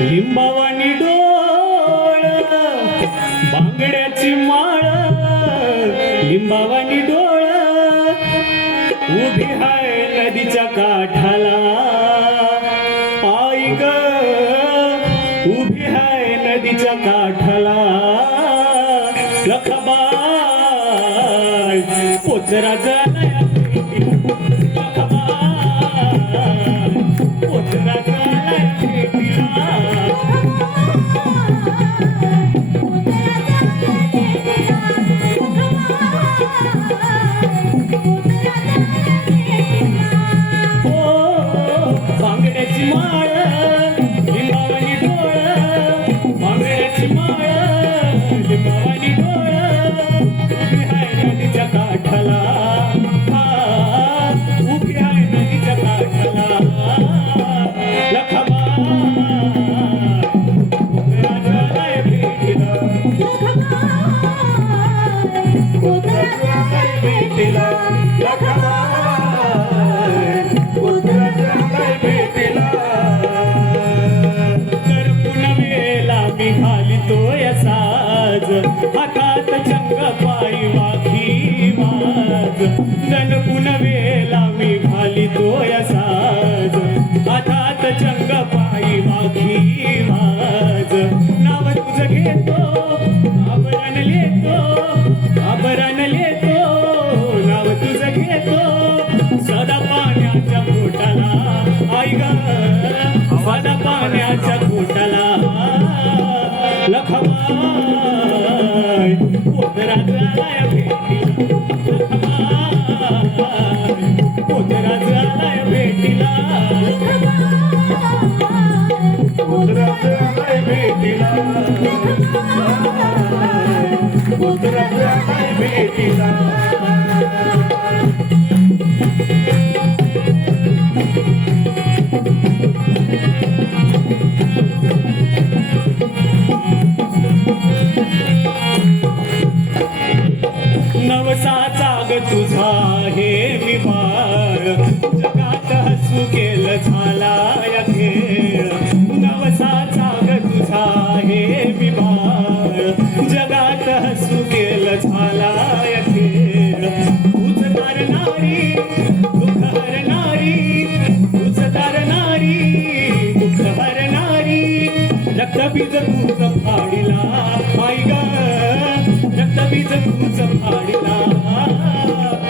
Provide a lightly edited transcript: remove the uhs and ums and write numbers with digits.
लिंबावानी डोळ बांगड्याची माळ लिंबावानी डोळ उभी हाय नदीच्या काठाला आई ग उभी हाय नदीच्या काठाला लखबाय पोचरा झालाय लखबाय पोचरा झालाय भेटीला बांगड्याची माळ लिंबावानी डोळ बांगड्याची माळ लिंबावानी डोळ उभी हाय नदीच्या काठाला उभी हाय नदीच्या काठाला लखबाय झालाय भेटीला भेटीला घालितोय साज हातात चंग पायी वाघी वाज गण पुनवेला मी घालितोय साज हातात चंग पायी वाघी वाज नाव तुझं घेतो आभरण लेतो नाव तुझं घेतो सदा पाण्याच्या पोटाला आई ग सदा पाण्याच्या पोटाला लखबाय पोतरा झालाय भेटीला पोतरा झालाय भेटीला पोतरा झालाय भेटीला पोतरा झालाय भेटीला नवसाचा ग तुझा हे मी बाळ जगात हसू केलं झाला या खेळ नवसाचा ग तुझा हे मी बाळ जगात हसू केलं झाला या खेळ तुझ तारणारी दुःख हरणारी तुझ तारणारी दुःख हरणारी रक्तबीज तुझ फाडीला आई ग रक्तबीज तुझ